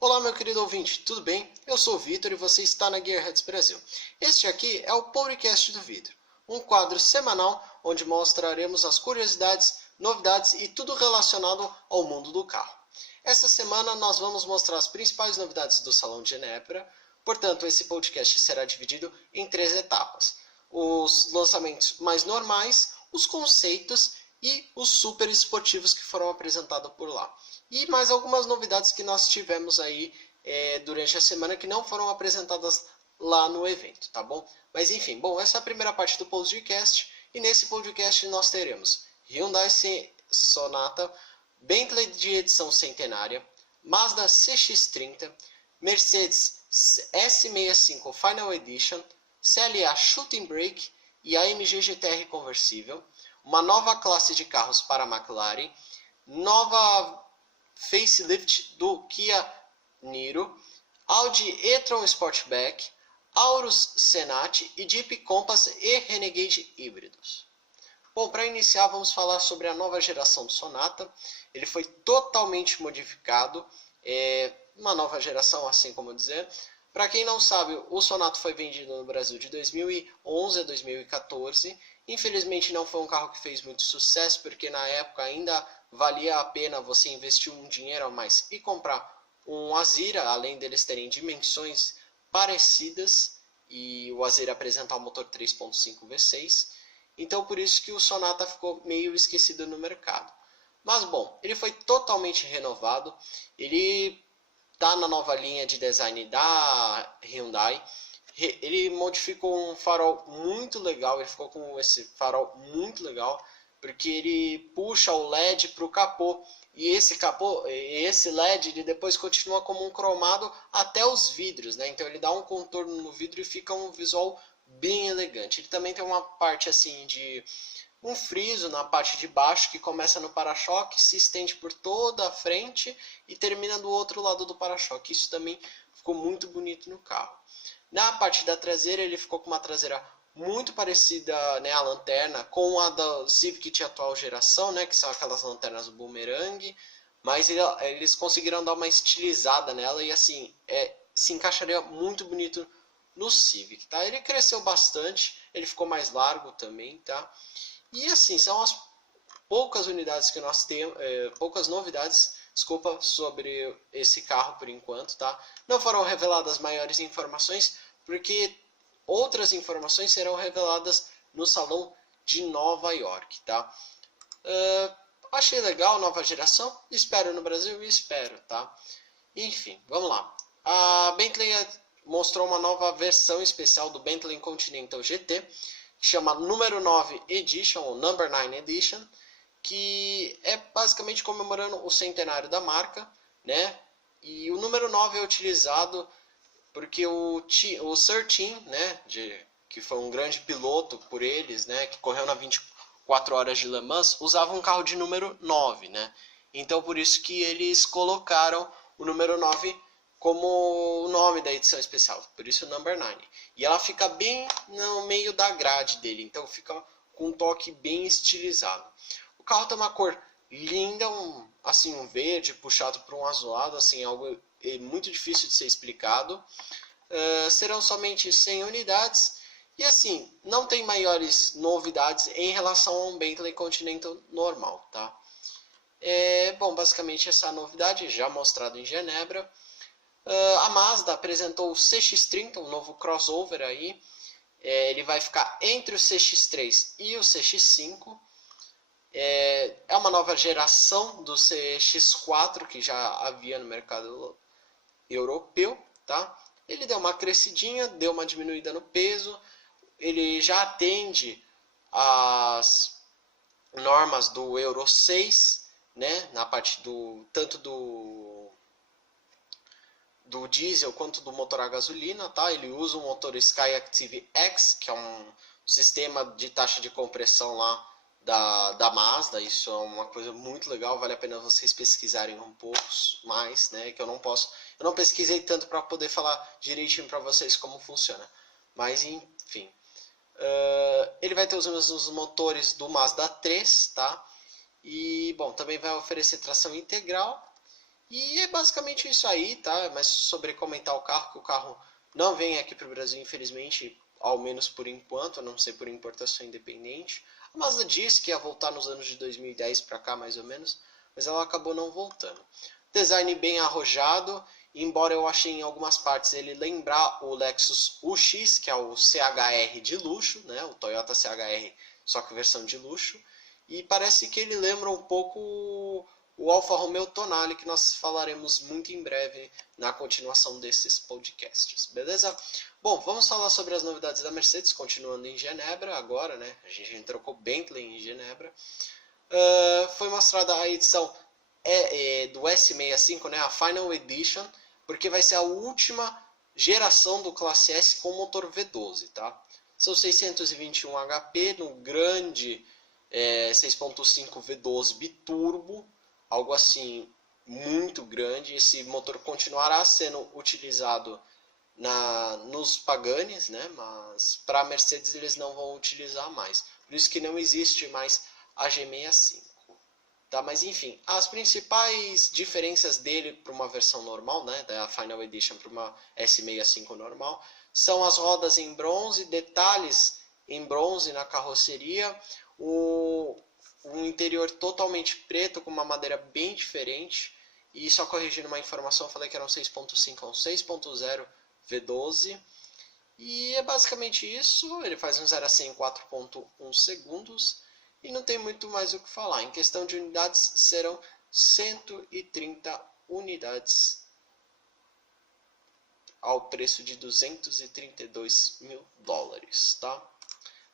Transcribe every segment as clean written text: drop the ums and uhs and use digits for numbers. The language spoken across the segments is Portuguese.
Olá, meu querido ouvinte, tudo bem? Eu sou o Vitor e você está na Gearheads Brasil. Este aqui é o podcast do Vitor, um quadro semanal onde mostraremos as curiosidades, novidades e tudo relacionado ao mundo do carro. Essa semana nós vamos mostrar as principais novidades do Salão de Genebra, portanto esse podcast será dividido em 3 etapas. Os lançamentos mais normais, os conceitos e os super esportivos que foram apresentados por lá. E mais algumas novidades que nós tivemos aí durante a semana que não foram apresentadas lá no evento, tá bom? Mas enfim, bom, essa é a primeira parte do podcast e nesse podcast nós teremos Hyundai Sonata, Bentley de edição centenária, Mazda CX-30, Mercedes S65 Final Edition, CLA Shooting Brake e AMG GTR conversível, uma nova classe de carros para a McLaren, nova facelift do Kia Niro, Audi e-tron Sportback, Aurus Senat e Jeep Compass e Renegade híbridos. Bom, para iniciar vamos falar sobre a nova geração do Sonata. Ele foi totalmente modificado, uma nova geração, assim como dizer. Para quem não sabe, o Sonata foi vendido no Brasil de 2011 a 2014. Infelizmente não foi um carro que fez muito sucesso, porque na época ainda valia a pena você investir um dinheiro a mais e comprar um Azira, além deles terem dimensões parecidas e o Azira apresentar um motor 3.5 V6. Então por isso que o Sonata ficou meio esquecido no mercado. Mas bom, ele foi totalmente renovado, ele está na nova linha de design da Hyundai. Ele modificou um farol muito legal, ele ficou com esse farol muito legal, porque ele puxa o LED para o capô, e esse LED ele depois continua como um cromado até os vidros, né? Então ele dá um contorno no vidro e fica um visual bem elegante. Ele também tem uma parte assim de um friso na parte de baixo que começa no para-choque, se estende por toda a frente e termina do outro lado do para-choque. Isso também ficou muito bonito no carro. Na parte da traseira ele ficou com uma traseira muito parecida, né, a lanterna com a da Civic de atual geração, né, que são aquelas lanternas boomerang, mas eles conseguiram dar uma estilizada nela e assim se encaixaria muito bonito no Civic, tá? Ele cresceu bastante, ele ficou mais largo também, tá? E assim, são as poucas unidades que nós temos, poucas novidades, desculpa, sobre esse carro por enquanto, tá? Não foram reveladas maiores informações, porque outras informações serão reveladas no Salão de Nova York, tá? Achei legal, nova geração, espero no Brasil e espero, tá? Enfim, vamos lá. A Bentley mostrou uma nova versão especial do Bentley Continental GT, que chama Número 9 Edition, ou Number 9 Edition, que é basicamente comemorando o centenário da marca, né? E o número 9 é utilizado porque o Sir Tim, né, que foi um grande piloto por eles, né, que correu na 24 horas de Le Mans, usava um carro de número 9, né? Então por isso que eles colocaram o número 9 como o nome da edição especial, por isso o Number 9. E ela fica bem no meio da grade dele, então fica com um toque bem estilizado. O carro tem uma cor linda, um verde puxado por um azulado, assim, algo muito difícil de ser explicado. Serão somente 100 unidades e assim, não tem maiores novidades em relação a um Bentley Continental normal, tá? Bom, basicamente essa novidade já mostrada em Genebra. A Mazda apresentou o CX-30, um novo crossover aí. Ele vai ficar entre o CX-3 e o CX-5. É uma nova geração do CX-4 que já havia no mercado europeu, tá? Ele deu uma crescidinha, deu uma diminuída no peso, ele já atende às normas do Euro 6, né? Na parte tanto do diesel quanto do motor a gasolina, tá? Ele usa o motor Skyactiv X, que é um sistema de taxa de compressão lá da Mazda. Isso é uma coisa muito legal, vale a pena vocês pesquisarem um pouco mais, né? Que eu não pesquisei tanto para poder falar direitinho para vocês como funciona. Mas enfim, ele vai ter os mesmos motores do Mazda 3, tá? E bom, também vai oferecer tração integral. E é basicamente isso aí, tá? Mas sobre comentar o carro, que o carro não vem aqui para o Brasil, infelizmente, ao menos por enquanto, a não ser por importação independente. A Mazda disse que ia voltar nos anos de 2010 para cá, mais ou menos, mas ela acabou não voltando. Design bem arrojado, embora eu achei em algumas partes ele lembrar o Lexus UX, que é o CHR de luxo, né? O Toyota CHR, só que versão de luxo. E parece que ele lembra um pouco o Alfa Romeo Tonale, que nós falaremos muito em breve na continuação desses podcasts, beleza? Bom, vamos falar sobre as novidades da Mercedes, continuando em Genebra agora, né? A gente trocou Bentley em Genebra. Foi mostrada a edição do S65, né? A Final Edition, porque vai ser a última geração do Classe S com motor V12, tá? São 621 HP no grande 6.5 V12 biturbo, algo assim muito grande. Esse motor continuará sendo utilizado nos Paganes, né? Mas para a Mercedes eles não vão utilizar mais. Por isso que não existe mais a G65. Tá? Mas enfim, as principais diferenças dele para uma versão normal, né? Da Final Edition para uma S65 normal, são as rodas em bronze, detalhes em bronze na carroceria, um interior totalmente preto com uma madeira bem diferente. E só corrigindo uma informação, eu falei que era um 6.5 ou um 6.0 V12. E é basicamente isso. Ele faz um 0 a 100 em 4.1 segundos. E não tem muito mais o que falar. Em questão de unidades, serão 130 unidades ao preço de $232 mil, tá?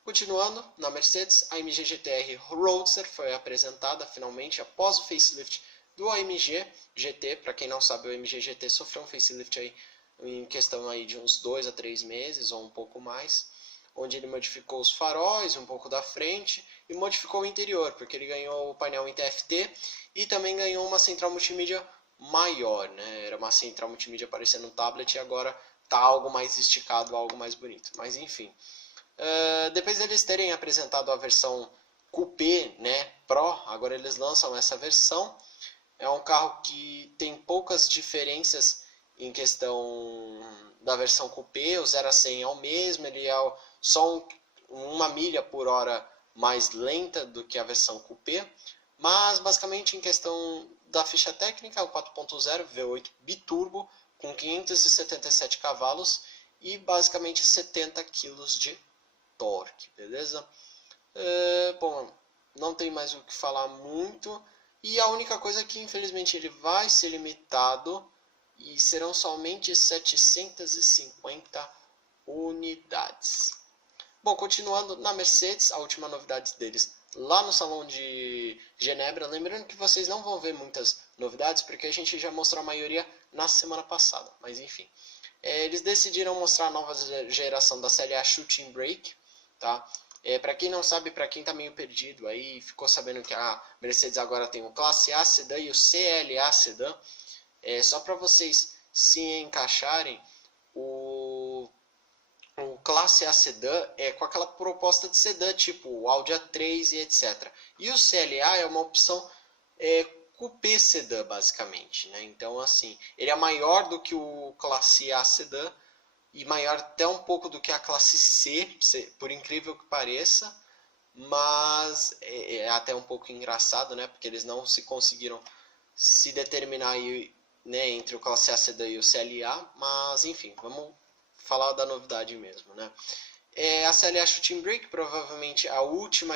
Continuando, na Mercedes, a AMG GT-R Roadster foi apresentada finalmente após o facelift do AMG GT. Para quem não sabe, o AMG GT sofreu um facelift aí em questão aí de uns 2 a 3 meses ou um pouco mais, onde ele modificou os faróis, um pouco da frente e modificou o interior, porque ele ganhou o painel em TFT e também ganhou uma central multimídia maior, né? Era uma central multimídia parecendo um tablet e agora tá algo mais esticado, algo mais bonito. Mas enfim, depois deles terem apresentado a versão Coupé, né, Pro, agora eles lançam essa versão. É um carro que tem poucas diferenças em questão da versão Coupé. O 0 a 100 é o mesmo, ele é só uma milha por hora mais lenta do que a versão Coupé. Mas basicamente em questão da ficha técnica, o 4.0 V8 biturbo com 577 cavalos e basicamente 70 kg de torque, beleza? Bom, não tem mais o que falar muito. E a única coisa é que infelizmente ele vai ser limitado e serão somente 750 unidades. Bom, continuando na Mercedes, a última novidade deles lá no Salão de Genebra. Lembrando que vocês não vão ver muitas novidades, porque a gente já mostrou a maioria na semana passada. Mas enfim, eles decidiram mostrar a nova geração da CLA Shooting Brake, tá? Para quem não sabe, para quem está meio perdido aí, ficou sabendo que a Mercedes agora tem o Classe A Sedan e o CLA Sedan. Só para vocês se encaixarem, o Classe A Sedan é com aquela proposta de sedã, tipo o Audi A3 e etc. E o CLA é uma opção coupé sedã, basicamente, né? Então, assim, ele é maior do que o Classe A Sedan e maior até um pouco do que a Classe C, por incrível que pareça. Mas é até um pouco engraçado, né? Porque eles não se conseguiram se determinar aí, né, entre o Classe A Sedan e o CLA. Mas, enfim, vamos falar da novidade mesmo, né? A CLA Shooting Brake provavelmente é a última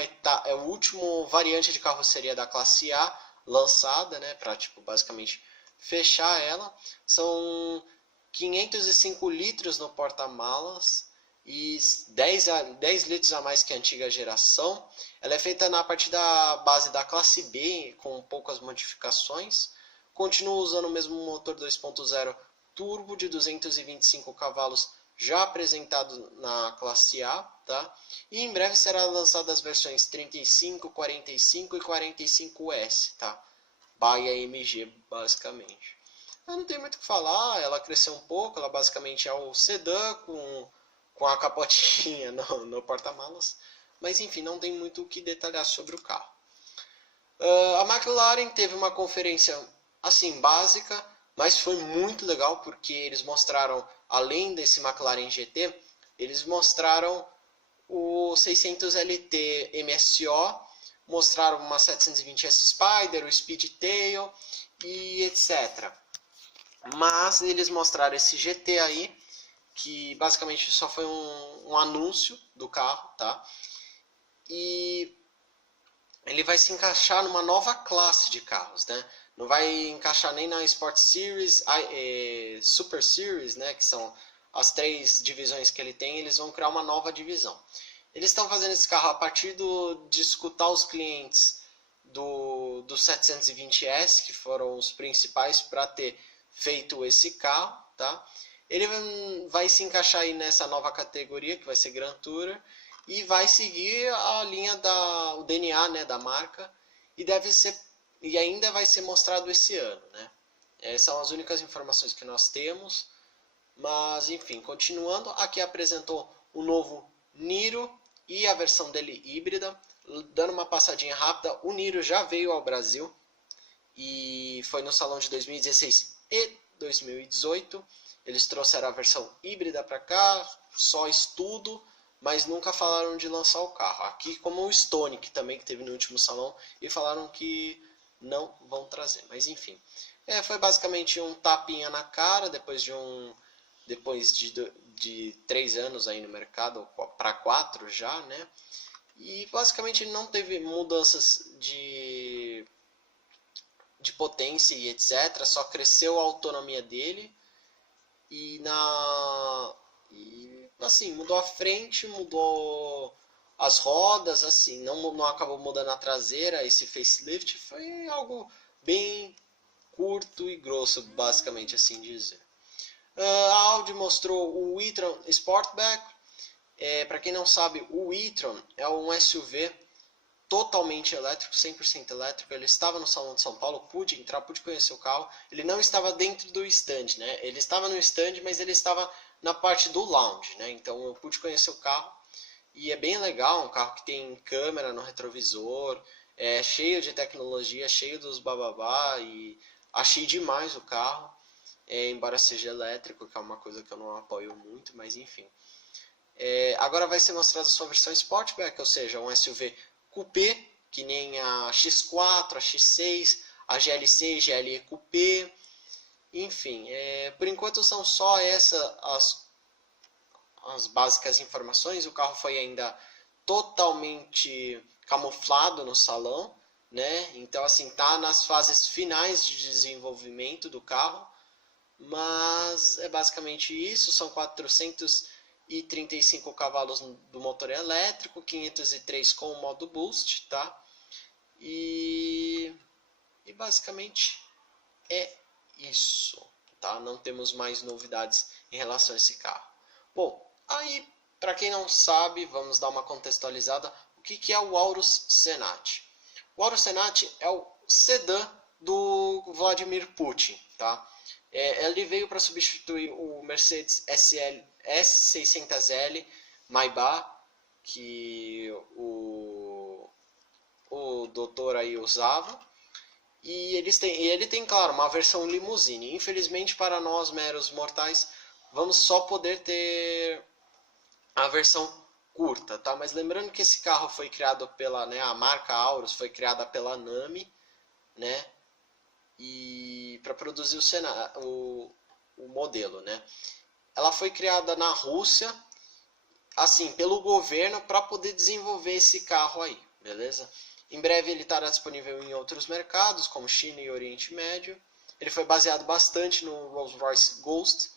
variante de carroceria da Classe A lançada, né, para tipo, basicamente fechar ela. São 505 litros no porta-malas e 10 litros a mais que a antiga geração. Ela é feita a partir da base da Classe B, com poucas modificações. Continua usando o mesmo motor 2.0 turbo de 225 cavalos já apresentado na classe A, tá? E em breve será lançada as versões 35, 45 e 45S, tá? BY AMG, basicamente. Eu não tenho muito o que falar, ela cresceu um pouco, ela basicamente é o sedã com a capotinha no porta-malas. Mas enfim, não tem muito o que detalhar sobre o carro. A McLaren teve uma conferência assim básica, mas foi muito legal porque eles mostraram, além desse McLaren GT, eles mostraram o 600LT MSO, mostraram uma 720S Spider, o Speedtail e etc. Mas eles mostraram esse GT aí, que basicamente só foi um anúncio do carro, tá? E ele vai se encaixar numa nova classe de carros, né? Não vai encaixar nem na Sport Series, Super Series, né? Que são as 3 divisões que ele tem, eles vão criar uma nova divisão. Eles estão fazendo esse carro a partir de escutar os clientes do 720S, que foram os principais para ter feito esse carro, tá? Ele vai se encaixar aí nessa nova categoria, que vai ser Grand Tourer, e vai seguir a linha o DNA, né, da marca, e ainda vai ser mostrado esse ano, né? São as únicas informações que nós temos, mas enfim, continuando, aqui apresentou o novo Niro e a versão dele híbrida. Dando uma passadinha rápida, o Niro já veio ao Brasil e foi no salão de 2016 e 2018. Eles trouxeram a versão híbrida para cá, só estudo, mas nunca falaram de lançar o carro. Aqui como o Stonic também, que teve no último salão, e falaram que não vão trazer. Mas enfim, foi basicamente um tapinha na cara depois de 3 anos aí no mercado, para 4 já, né? E basicamente ele não teve mudanças de potência e etc. Só cresceu a autonomia dele e assim, mudou a frente, mudou as rodas, assim, não acabou mudando a traseira. Esse facelift foi algo bem curto e grosso, basicamente assim dizer. A Audi mostrou o e-tron Sportback. Para quem não sabe, o e-tron é um SUV totalmente elétrico, 100% elétrico. Ele estava no Salão de São Paulo, pude entrar, pude conhecer o carro. Ele não estava dentro do stand, né? Ele estava no stand, mas ele estava na parte do lounge, né? Então eu pude conhecer o carro e é bem legal, um carro que tem câmera no retrovisor, é cheio de tecnologia, cheio dos bababá e achei demais o carro, embora seja elétrico, que é uma coisa que eu não apoio muito, mas enfim. Agora vai ser mostrada a sua versão Sportback, ou seja, um SUV coupé, que nem a X4, a X6, a GLC e GLE coupé. Enfim, por enquanto são só as básicas informações. O carro foi ainda totalmente camuflado no salão, né? Então assim, tá nas fases finais de desenvolvimento do carro, mas é basicamente isso. São 435 cavalos do motor elétrico, 503 com o modo boost, tá? E basicamente é isso, tá? Não temos mais novidades em relação a esse carro. Bom, aí para quem não sabe, vamos dar uma contextualizada. O que é o Aurus Senat? O Aurus Senat é o sedã do Vladimir Putin, tá? Ele veio para substituir o Mercedes S600L Maybach, que o doutor aí usava. E ele tem, claro, uma versão limousine. Infelizmente, para nós meros mortais, vamos só poder ter a versão curta, tá? Mas lembrando que esse carro foi criado pela, né, a marca Aurus foi criada pela Nami, né? E para produzir o modelo, né? Ela foi criada na Rússia, assim, pelo governo para poder desenvolver esse carro aí, beleza? Em breve ele estará disponível em outros mercados, como China e Oriente Médio. Ele foi baseado bastante no Rolls-Royce Ghost.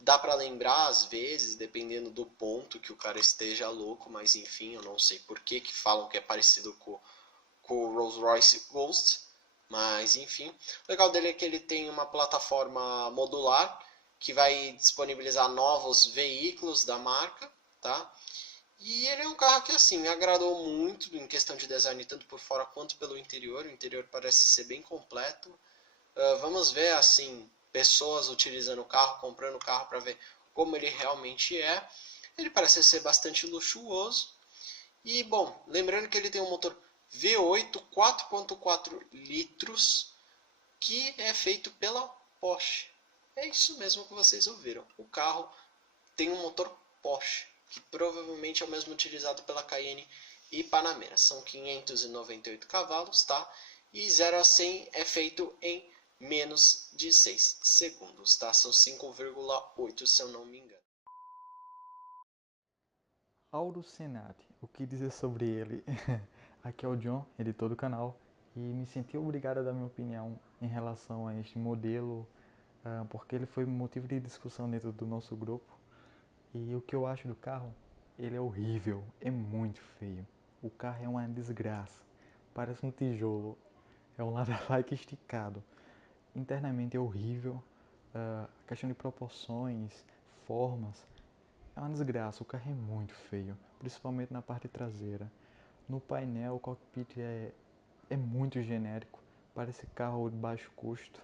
Dá para lembrar às vezes, dependendo do ponto que o cara esteja louco, mas enfim, eu não sei por que falam que é parecido com o Rolls-Royce Ghost. Mas enfim, o legal dele é que ele tem uma plataforma modular, que vai disponibilizar novos veículos da marca, tá? E ele é um carro que assim me agradou muito em questão de design, tanto por fora quanto pelo interior. O interior parece ser bem completo. Vamos ver assim pessoas utilizando o carro, comprando o carro para ver como ele realmente é. Ele parece ser bastante luxuoso. E bom, lembrando que ele tem um motor V8 4.4 litros que é feito pela Porsche. É isso mesmo que vocês ouviram. O carro tem um motor Porsche, que provavelmente é o mesmo utilizado pela Cayenne e Panamera. São 598 cavalos, tá? E 0 a 100 é feito em menos de 6 segundos, tá? São 5,8 se eu não me engano. Auro Senati, o que dizer sobre ele? Aqui é o John, editor do canal, e me senti obrigado a dar minha opinião em relação a este modelo, porque ele foi motivo de discussão dentro do nosso grupo. E o que eu acho do carro? Ele é horrível, é muito feio. O carro é uma desgraça, parece um tijolo, é um lada-like esticado. Internamente é horrível, a questão de proporções, formas, é uma desgraça, o carro é muito feio, principalmente na parte traseira. No painel, o cockpit é muito genérico, parece carro de baixo custo.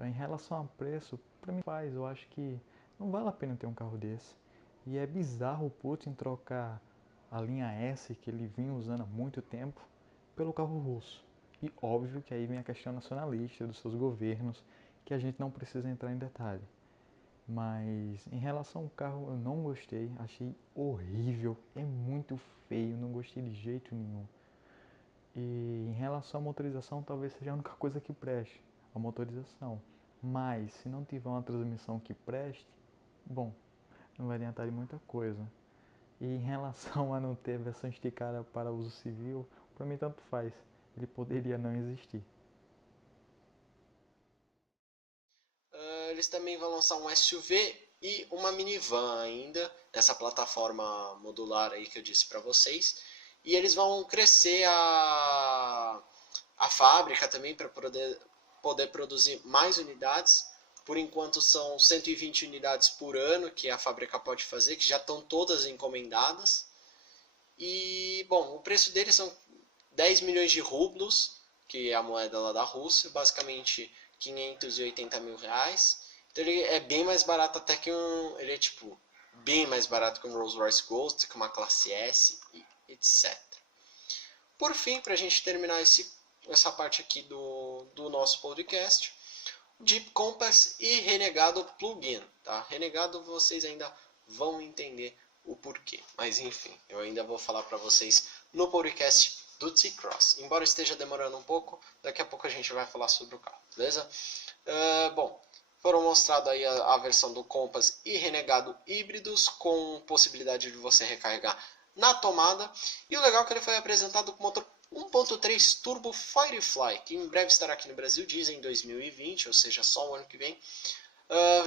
Em relação a preço, para mim faz, eu acho que não vale a pena ter um carro desse. E é bizarro o Putin trocar a linha S, que ele vinha usando há muito tempo, pelo carro russo. E óbvio que aí vem a questão nacionalista dos seus governos, que a gente não precisa entrar em detalhe. Mas em relação ao carro eu não gostei, achei horrível, é muito feio, não gostei de jeito nenhum. E em relação à motorização talvez seja a única coisa que preste, a motorização. Mas se não tiver uma transmissão que preste, bom, não vai adiantar de muita coisa. E em relação a não ter versão esticada para uso civil, para mim tanto faz, ele poderia não existir. Eles também vão lançar um SUV e uma minivan ainda, nessa plataforma modular aí que eu disse para vocês. E eles vão crescer a fábrica também para poder produzir mais unidades. Por enquanto são 120 unidades por ano que a fábrica pode fazer, que já estão todas encomendadas. E, bom, o preço deles são 10 milhões de rublos, que é a moeda lá da Rússia, basicamente 580 mil reais. Então ele é bem mais barato até que um... Ele é tipo bem mais barato que um Rolls Royce Ghost, que uma classe S, e etc. Por fim, para a gente terminar essa parte aqui do nosso podcast, Jeep Compass e Renegado Plug-in. Tá? Renegado vocês ainda vão entender o porquê. Mas enfim, eu ainda vou falar para vocês no podcast do T-Cross. Embora esteja demorando um pouco, daqui a pouco a gente vai falar sobre o carro, beleza? Bom, foram mostrados aí a versão do Compass e Renegado híbridos com possibilidade de você recarregar na tomada. E o legal é que ele foi apresentado com motor 1.3 Turbo Firefly, que em breve estará aqui no Brasil, dizem em 2020, ou seja, só o ano que vem.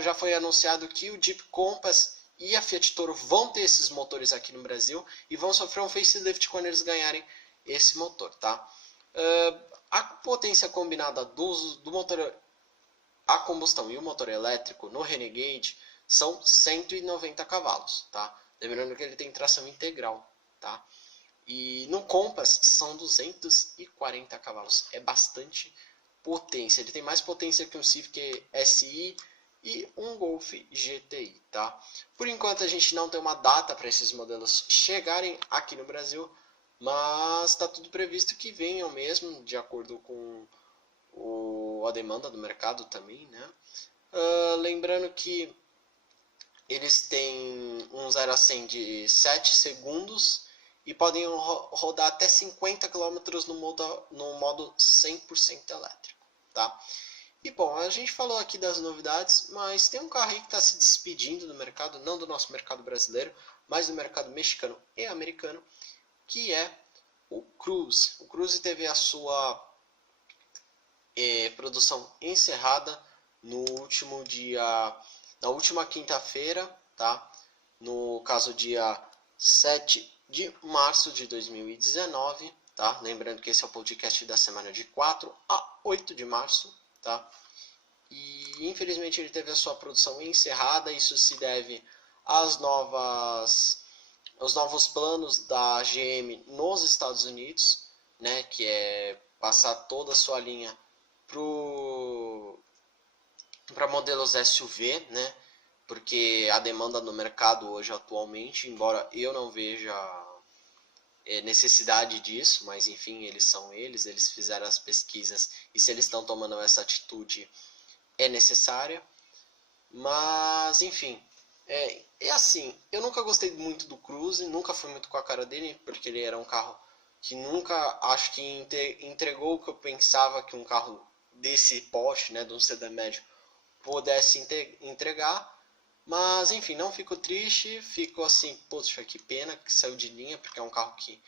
Já foi anunciado que o Jeep Compass e a Fiat Toro vão ter esses motores aqui no Brasil e vão sofrer um facelift quando eles ganharem esse motor, tá? A potência combinada do motor a combustão e o motor elétrico no Renegade são 190 cavalos, tá? Lembrando que ele tem tração integral, tá? E no Compass são 240 cavalos, é bastante potência. Ele tem mais potência que um Civic SI e um Golf GTI, tá? Por enquanto a gente não tem uma data para esses modelos chegarem aqui no Brasil, mas está tudo previsto que venham mesmo, de acordo com a demanda do mercado também, né? Lembrando que eles têm um 0 a 100 de 7 segundos e podem rodar até 50 km no modo 100% elétrico, tá? E bom, a gente falou aqui das novidades, mas tem um carro aí que está se despedindo do mercado, não do nosso mercado brasileiro, mas do mercado mexicano e americano, que é o Cruze. O Cruze teve a sua produção encerrada no último dia, na última quinta-feira, tá? No caso, dia 7 de março de 2019, tá? Lembrando que esse é o podcast da semana de 4 a 8 de março, tá? E, infelizmente ele teve a sua produção encerrada. Isso se deve aos novos planos da GM nos Estados Unidos, né, que é passar toda a sua linha para modelos SUV, né, porque a demanda no mercado hoje atualmente, embora eu não veja necessidade disso, mas enfim, eles fizeram as pesquisas e se eles estão tomando essa atitude é necessária. Mas enfim, é assim, eu nunca gostei muito do Cruze, nunca fui muito com a cara dele, porque ele era um carro que nunca, acho que entregou o que eu pensava que um carro desse porte, né, de um sedã médio, pudesse entregar. Mas enfim, não fico triste, fico assim, poxa, que pena que saiu de linha, porque é um carro que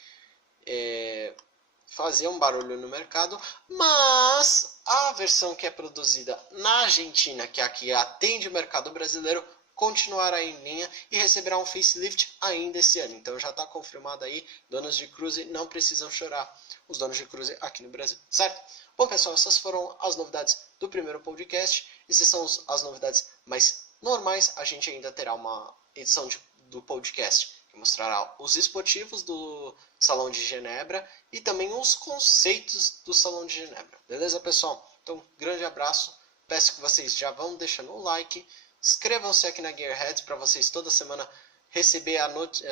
fazia um barulho no mercado, mas a versão que é produzida na Argentina, que é a que atende o mercado brasileiro, continuará em linha e receberá um facelift ainda esse ano. Então já está confirmado aí, donos de Cruze não precisam chorar, os donos de Cruze aqui no Brasil, certo? Bom pessoal, essas foram as novidades do primeiro podcast, essas são as novidades mais normais. A gente ainda terá uma edição do podcast que mostrará os esportivos do Salão de Genebra e também os conceitos do Salão de Genebra. Beleza, pessoal? Então, grande abraço. Peço que vocês já vão deixando o like. Inscrevam-se aqui na Gearheads para vocês toda semana receber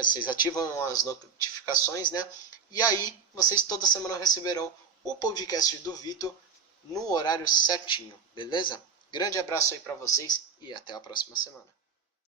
vocês ativam as notificações, né? E aí, vocês toda semana receberão o podcast do Vitor no horário certinho, beleza? Grande abraço aí para vocês e até a próxima semana.